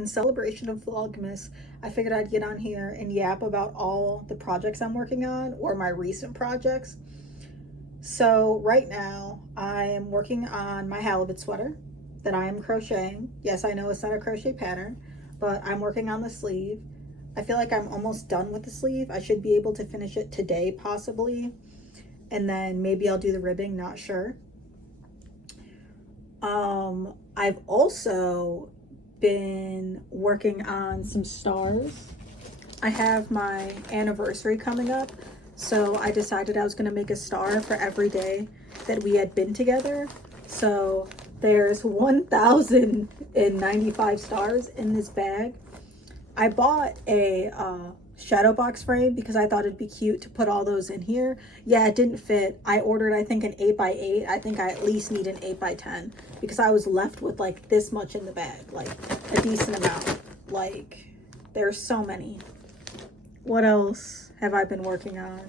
in celebration of Vlogmas, I figured I'd get on here and yap about all the projects I'm working on, or my recent projects. So right now I am working on my halibut sweater that I am crocheting. Yes, I know it's not a crochet pattern, but I'm working on the sleeve. I feel like I'm almost done with the sleeve. I should be able to finish it today possibly, and then maybe I'll do the ribbing, not sure. I've also been working on some stars. I have my anniversary coming up, so I decided I was going to make a star for every day that we had been together. So there's 1,095 stars in this bag. I bought a shadow box frame because I thought it'd be cute to put all those in here. Yeah, it didn't fit. I ordered, I think, an 8x8. I think I at least need an 8x10 because I was left with like this much in the bag, like a decent amount. Like, there's so many. What else have I been working on?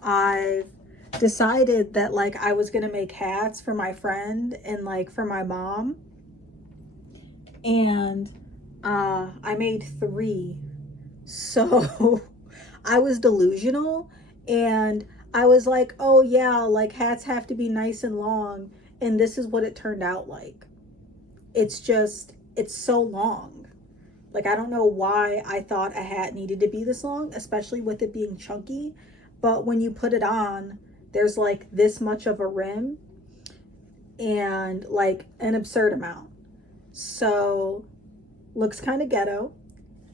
I've decided that like I was gonna make hats for my friend and like for my mom, and I made 3. So I was delusional and I was like, oh yeah, like hats have to be nice and long, and this is what it turned out like. It's so long. Like, I don't know why I thought a hat needed to be this long, especially with it being chunky, but when you put it on, there's like this much of a rim and like an absurd amount. So looks kind of ghetto.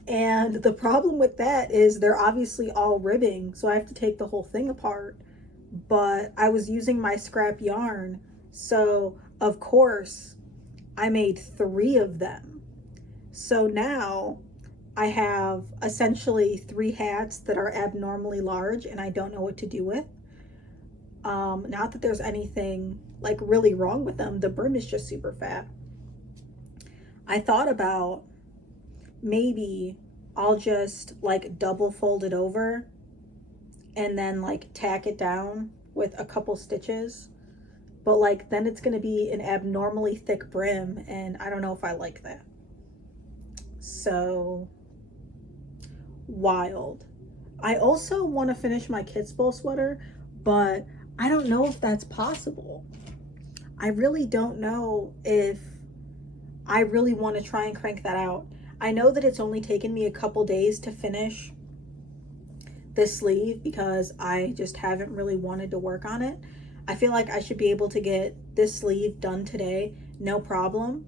And the problem with that is they're obviously all ribbing, so I have to take the whole thing apart. But I was using my scrap yarn, so of course I made 3 of them. So now I have essentially 3 hats that are abnormally large and I don't know what to do with. Not that there's anything like really wrong with them. The brim is just super fat. I thought about maybe I'll just like double fold it over and then like tack it down with a couple stitches, but like then it's going to be an abnormally thick brim and I don't know if I like that. So wild. I also want to finish my Kids Bowl sweater, but I don't know if that's possible. I really don't know if I really want to try and crank that out. I know that it's only taken me a couple days to finish this sleeve because I just haven't really wanted to work on it. I feel like I should be able to get this sleeve done today, no problem.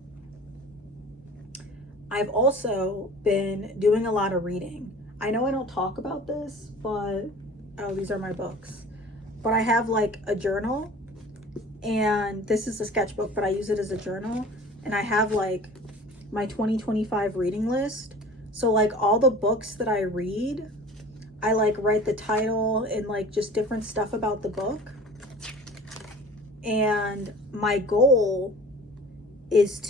I've also been doing a lot of reading. I know I don't talk about this, but, oh, these are my books. But I have like a journal, and this is a sketchbook, but I use it as a journal. And I have like my 2025 reading list. So like all the books that I read, I like write the title and like just different stuff about the book. And my goal is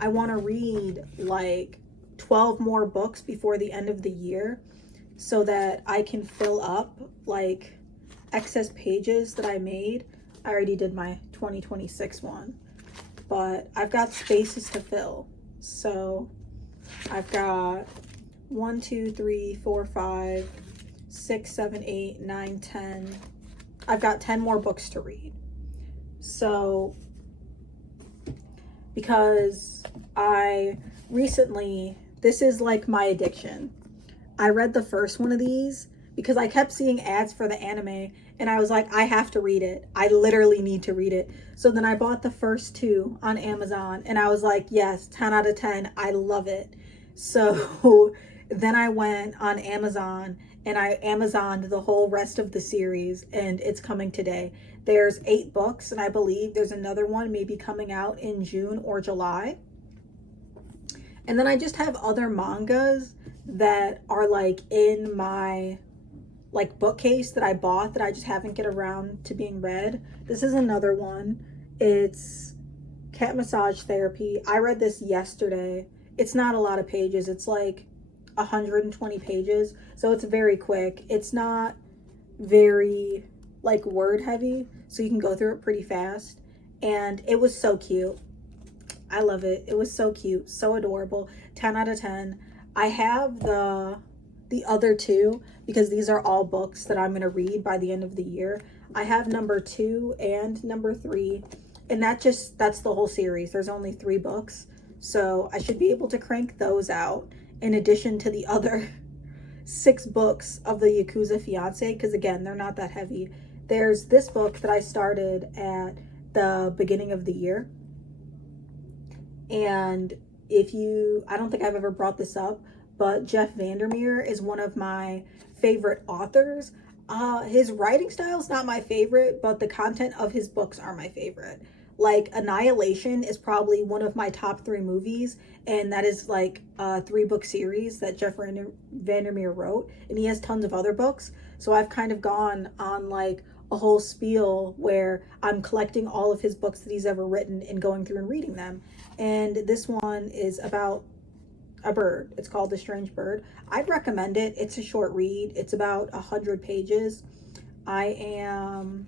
I want to read like 12 more books before the end of the year so that I can fill up like excess pages that I made. I already did my 2026 one. But I've got spaces to fill. So I've got 1, 2, 3, 4, 5, 6, 7, 8, 9, 10. I've got 10 more books to read. So because I recently, this is like my addiction. I read the first one of these because I kept seeing ads for the anime and I was like, I have to read it. I literally need to read it. So then I bought the first 2 on Amazon and I was like, yes, 10 out of 10. I love it. So then I went on Amazon and I Amazoned the whole rest of the series and it's coming today. There's 8 books and I believe there's another one maybe coming out in June or July. And then I just have other mangas that are like in my like bookcase that I bought that I just haven't get around to being read. This is another one. It's Cat Massage Therapy. I read this yesterday. It's not a lot of pages. It's like 120 pages. So it's very quick. It's not very like word heavy, so you can go through it pretty fast. And it was so cute. I love it. It was so cute, so adorable. 10 out of 10. I have the other two because these are all books that I'm going to read by the end of the year. I have number 2 and number 3, and that's the whole series. There's only 3 books, so I should be able to crank those out in addition to the other 6 books of the Yakuza Fiancé, because again, they're not that heavy. There's this book that I started at the beginning of the year, and I don't think I've ever brought this up, but Jeff Vandermeer is one of my favorite authors. His writing style is not my favorite, but the content of his books are my favorite. Like Annihilation is probably one of my top 3 movies, and that is like a 3-book series that Jeff Vandermeer wrote, and he has tons of other books. So I've kind of gone on like a whole spiel where I'm collecting all of his books that he's ever written and going through and reading them. And this one is about a bird. It's called The Strange Bird. I'd recommend it. It's a short read. It's about 100 pages. I'm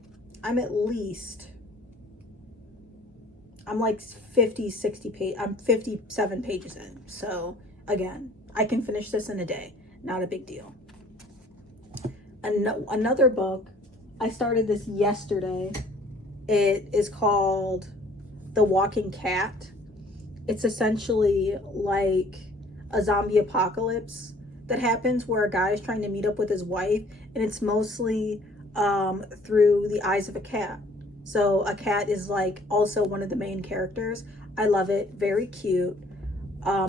like 57 pages in. So again, I can finish this in a day. Not a big deal. Another book, I started this yesterday. It is called The Walking Cat. It's essentially like a zombie apocalypse that happens where a guy is trying to meet up with his wife, and it's mostly through the eyes of a cat. So a cat is like also one of the main characters. I love it. Very cute.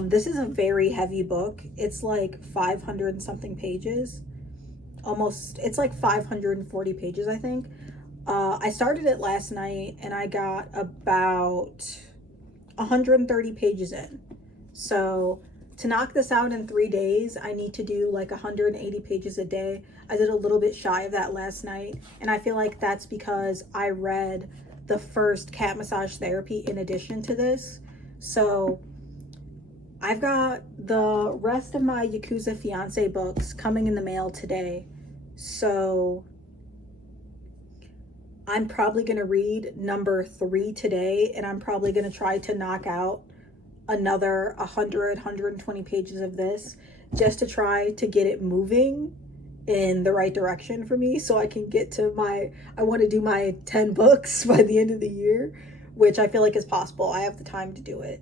This is a very heavy book. It's like 500 and something pages. It's like 540 pages, I think. I started it last night and I got about 130 pages in. So to knock this out in 3 days, I need to do like 180 pages a day. I did a little bit shy of that last night, and I feel like that's because I read the first Cat Massage Therapy in addition to this. So I've got the rest of my Yakuza Fiancé books coming in the mail today. So I'm probably going to read number 3 today, and I'm probably going to try to knock out another 120 pages of this just to try to get it moving in the right direction for me, so I can get to I want to do my 10 books by the end of the year, which I feel like is possible. I have the time to do it.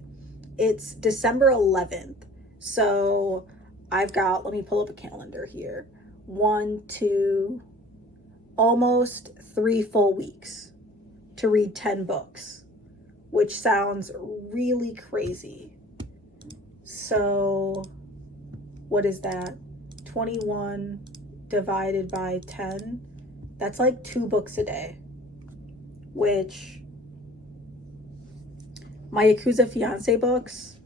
It's December 11th. So I've got, let me pull up a calendar here. 1, 2, almost 3 full weeks to read 10 books, which sounds really crazy. So what is that? 21 divided by 10. That's like 2 books a day, which my Yakuza Fiancé books,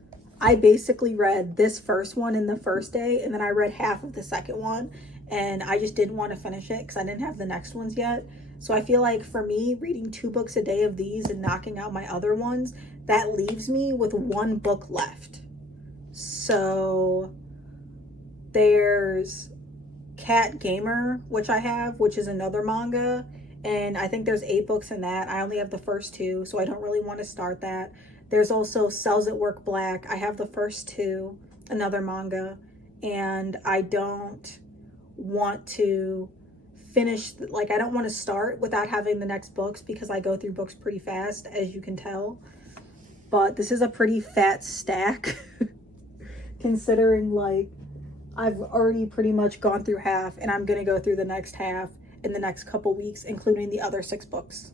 I basically read this first one in the first day, and then I read half of the second one, and I just didn't want to finish it because I didn't have the next ones yet. So I feel like for me, reading 2 books a day of these and knocking out my other ones, that leaves me with 1 book left. So there's Cat Gamer, which I have, which is another manga, and I think there's 8 books in that. I only have the first 2, so I don't really want to start that. There's also Cells at Work Black. I have the first 2, another manga, and I don't want to finish, like I don't want to start without having the next books because I go through books pretty fast, as you can tell. But this is a pretty fat stack considering like I've already pretty much gone through half, and I'm going to go through the next half in the next couple weeks, including the other 6 books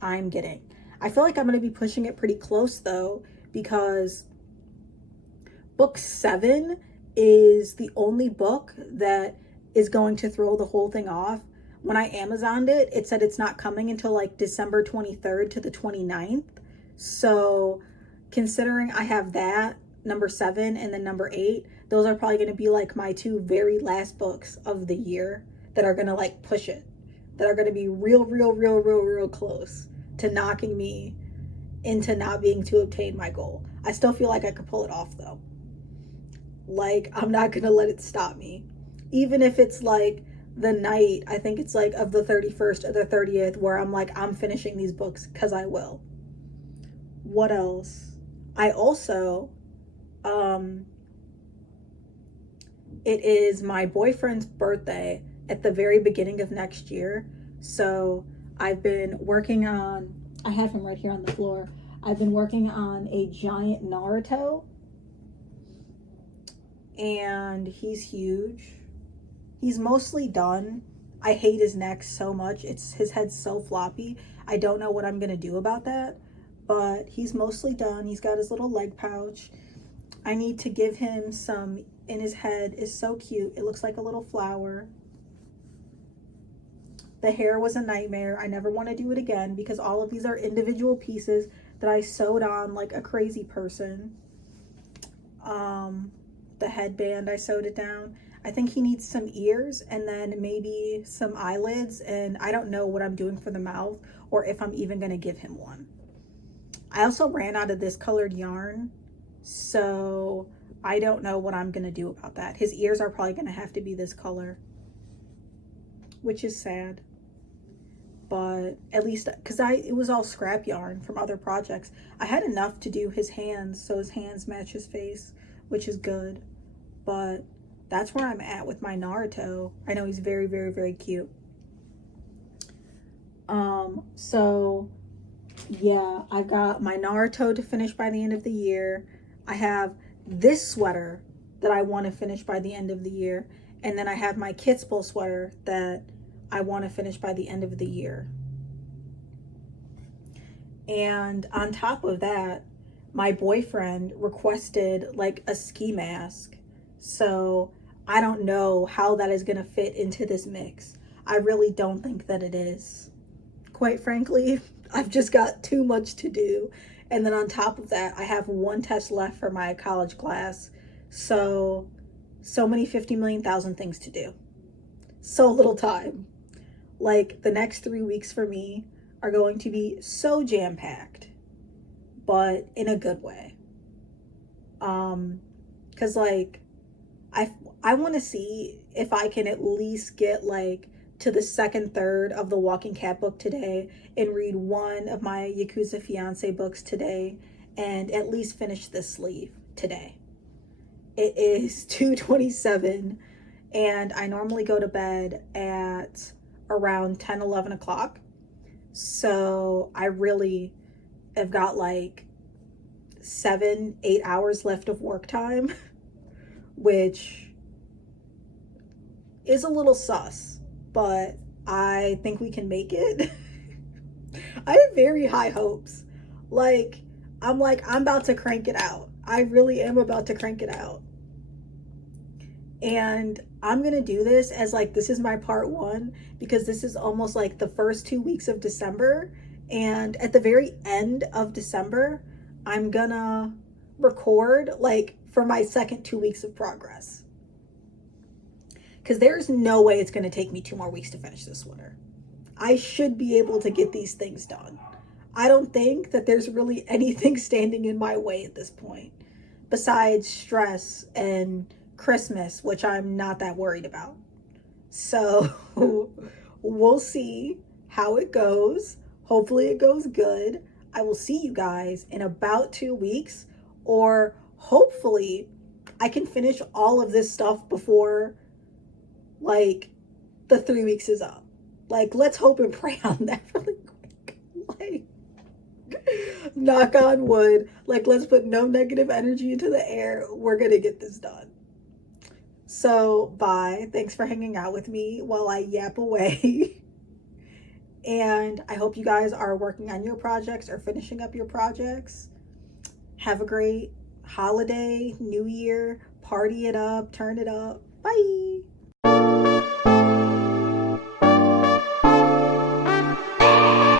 I'm getting. I feel like I'm going to be pushing it pretty close though, because book 7 is the only book that is going to throw the whole thing off. When I Amazoned it, it said it's not coming until like December 23rd to the 29th. So considering I have that, number 7 and then number 8, those are probably going to be like my 2 very last books of the year that are going to like push it, that are going to be real close to knocking me into not being to obtain my goal. I still feel like I could pull it off though. Like, I'm not going to let it stop me. Even if it's like the night, I think it's like of the 31st or the 30th, where I'm like, I'm finishing these books because I will. What else? I also, it is my boyfriend's birthday at the very beginning of next year. So I've been working on, I have him right here on the floor. I've been working on a giant Naruto, and he's huge. He's mostly done. I hate his neck so much. His head's so floppy. I don't know what I'm gonna do about that, but he's mostly done. He's got his little leg pouch. I need to give him some, in his head is so cute. It looks like a little flower. The hair was a nightmare. I never want to do it again because all of these are individual pieces that I sewed on like a crazy person. The headband, I sewed it down. I think he needs some ears and then maybe some eyelids, and I don't know what I'm doing for the mouth or if I'm even going to give him one. I also ran out of this colored yarn, so I don't know what I'm going to do about that. His ears are probably going to have to be this color, which is sad. But at least, because it was all scrap yarn from other projects. I had enough to do his hands, so his hands match his face, which is good. But that's where I'm at with my Naruto. I know he's very, very, very cute. So yeah, I got my Naruto to finish by the end of the year. I have this sweater that I want to finish by the end of the year. And then I have my Kitzbühel sweater that I want to finish by the end of the year. And on top of that, my boyfriend requested like a ski mask. So I don't know how that is going to fit into this mix. I really don't think that it is. Quite frankly, I've just got too much to do. And then on top of that, I have one test left for my college class. So many 50 million thousand things to do. So little time. Like the next 3 weeks for me are going to be so jam-packed, but in a good way. Cause like I want to see if I can at least get like to the second third of the Walking Cat book today and read one of my Yakuza Fiance books today and at least finish this sleeve today. It is 2:27 and I normally go to bed at around 10-11 o'clock. So I really have got like 7-8 hours left of work time, which is a little sus, but I think we can make it. I have very high hopes. I'm about to crank it out. I really am about to crank it out. And I'm going to do this as like, this is my part 1, because this is almost like the first 2 weeks of December. And at the very end of December, I'm going to record like for my second 2 weeks of progress. Because there's no way it's going to take me 2 more weeks to finish this sweater. I should be able to get these things done. I don't think that there's really anything standing in my way at this point, besides stress and Christmas, which I'm not that worried about. So we'll see how it goes. Hopefully it goes good. I will see you guys in about 2 weeks, or hopefully I can finish all of this stuff before like the 3 weeks is up. Like, let's hope and pray on that really quick. Like, knock on wood. Like, let's put no negative energy into the air. We're gonna get this done. So bye. Thanks for hanging out with me while I yap away. And I hope you guys are working on your projects or finishing up your projects. Have a great holiday, New Year, party it up, turn it up. Bye.